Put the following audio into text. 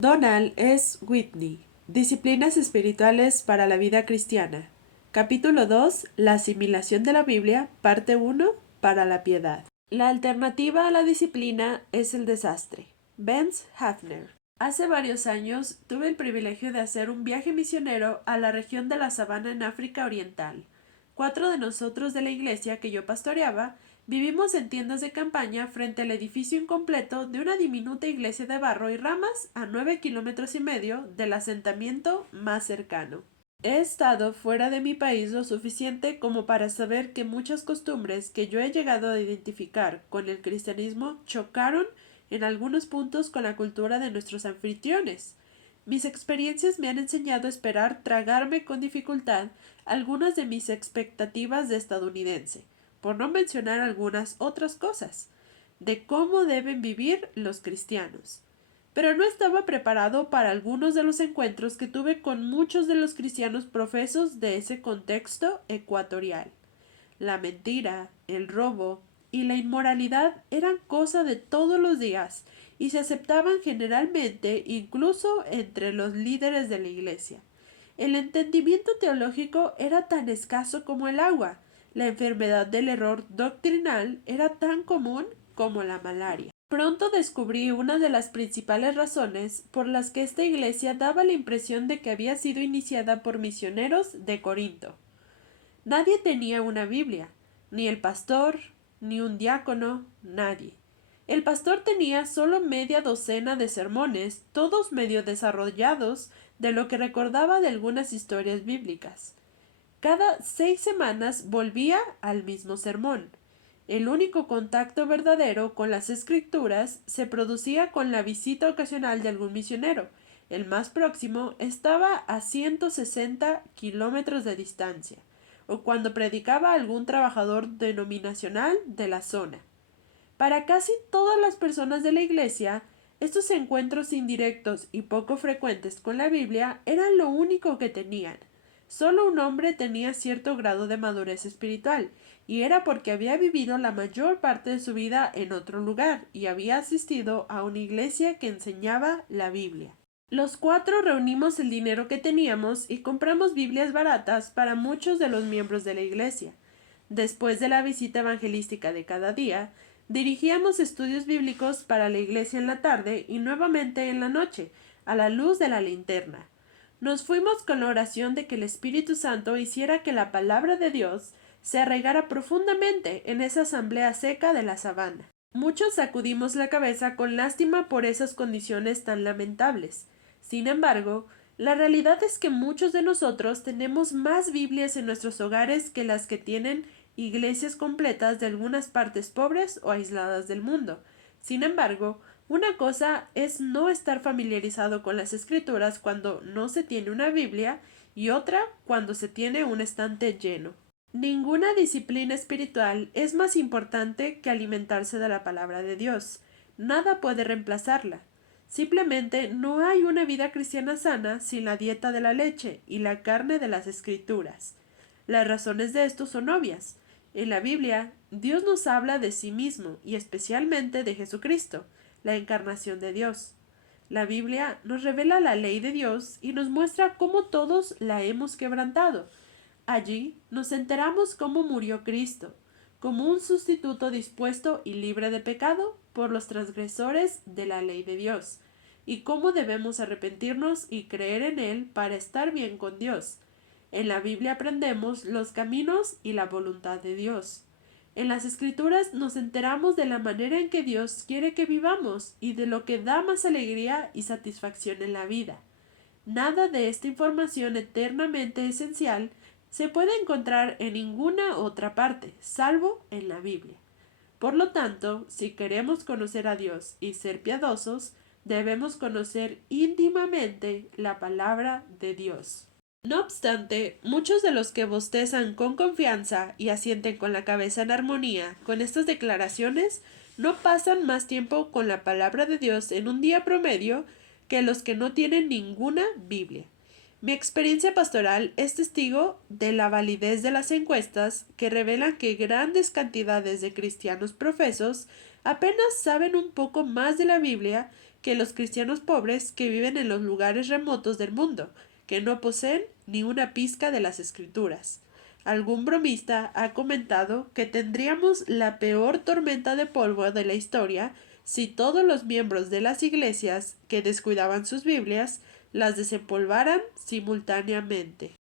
Donald S. Whitney. Disciplinas espirituales para la vida cristiana. Capítulo 2. La asimilación de la Biblia. Parte 1. Para la piedad. La alternativa a la disciplina es el desastre. Vance Havner. Hace varios años tuve el privilegio de hacer un viaje misionero a la región de la Sabana en África Oriental. 4 de nosotros de la iglesia que yo pastoreaba vivimos en tiendas de campaña frente al edificio incompleto de una diminuta iglesia de barro y ramas a 9,5 kilómetros del asentamiento más cercano. He estado fuera de mi país lo suficiente como para saber que muchas costumbres que yo he llegado a identificar con el cristianismo chocaron en algunos puntos con la cultura de nuestros anfitriones. Mis experiencias me han enseñado a esperar tragarme con dificultad algunas de mis expectativas de estadounidense, por no mencionar algunas otras cosas, de cómo deben vivir los cristianos. Pero no estaba preparado para algunos de los encuentros que tuve con muchos de los cristianos profesos de ese contexto ecuatorial. La mentira, el robo y la inmoralidad eran cosa de todos los días y se aceptaban generalmente incluso entre los líderes de la iglesia. El entendimiento teológico era tan escaso como el agua. La enfermedad del error doctrinal era tan común como la malaria. Pronto descubrí una de las principales razones por las que esta iglesia daba la impresión de que había sido iniciada por misioneros de Corinto. Nadie tenía una Biblia, ni el pastor, ni un diácono, nadie. El pastor tenía solo media docena de sermones, todos medio desarrollados, de lo que recordaba de algunas historias bíblicas. Cada 6 semanas volvía al mismo sermón. El único contacto verdadero con las escrituras se producía con la visita ocasional de algún misionero. El más próximo estaba a 160 kilómetros de distancia, o cuando predicaba algún trabajador denominacional de la zona. Para casi todas las personas de la iglesia, estos encuentros indirectos y poco frecuentes con la Biblia eran lo único que tenían. Solo un hombre tenía cierto grado de madurez espiritual, y era porque había vivido la mayor parte de su vida en otro lugar y había asistido a una iglesia que enseñaba la Biblia. Los 4 reunimos el dinero que teníamos y compramos Biblias baratas para muchos de los miembros de la iglesia. Después de la visita evangelística de cada día, dirigíamos estudios bíblicos para la iglesia en la tarde y nuevamente en la noche, a la luz de la linterna. Nos fuimos con la oración de que el Espíritu Santo hiciera que la palabra de Dios se arraigara profundamente en esa asamblea seca de la sabana. Muchos sacudimos la cabeza con lástima por esas condiciones tan lamentables. Sin embargo, la realidad es que muchos de nosotros tenemos más Biblias en nuestros hogares que las que tienen iglesias completas de algunas partes pobres o aisladas del mundo. Sin embargo, una cosa es no estar familiarizado con las escrituras cuando no se tiene una Biblia y otra cuando se tiene un estante lleno. Ninguna disciplina espiritual es más importante que alimentarse de la palabra de Dios. Nada puede reemplazarla. Simplemente no hay una vida cristiana sana sin la dieta de la leche y la carne de las escrituras. Las razones de esto son obvias. En la Biblia, Dios nos habla de sí mismo y especialmente de Jesucristo, la encarnación de Dios. La Biblia nos revela la ley de Dios y nos muestra cómo todos la hemos quebrantado. Allí nos enteramos cómo murió Cristo, como un sustituto dispuesto y libre de pecado por los transgresores de la ley de Dios, y cómo debemos arrepentirnos y creer en Él para estar bien con Dios. En la Biblia aprendemos los caminos y la voluntad de Dios. En las Escrituras nos enteramos de la manera en que Dios quiere que vivamos y de lo que da más alegría y satisfacción en la vida. Nada de esta información eternamente esencial se puede encontrar en ninguna otra parte, salvo en la Biblia. Por lo tanto, si queremos conocer a Dios y ser piadosos, debemos conocer íntimamente la palabra de Dios. No obstante, muchos de los que bostezan con confianza y asienten con la cabeza en armonía con estas declaraciones no pasan más tiempo con la palabra de Dios en un día promedio que los que no tienen ninguna Biblia. Mi experiencia pastoral es testigo de la validez de las encuestas que revelan que grandes cantidades de cristianos profesos apenas saben un poco más de la Biblia que los cristianos pobres que viven en los lugares remotos del mundo, que no poseen ni una pizca de las escrituras. Algún bromista ha comentado que tendríamos la peor tormenta de polvo de la historia si todos los miembros de las iglesias que descuidaban sus Biblias las desempolvaran simultáneamente.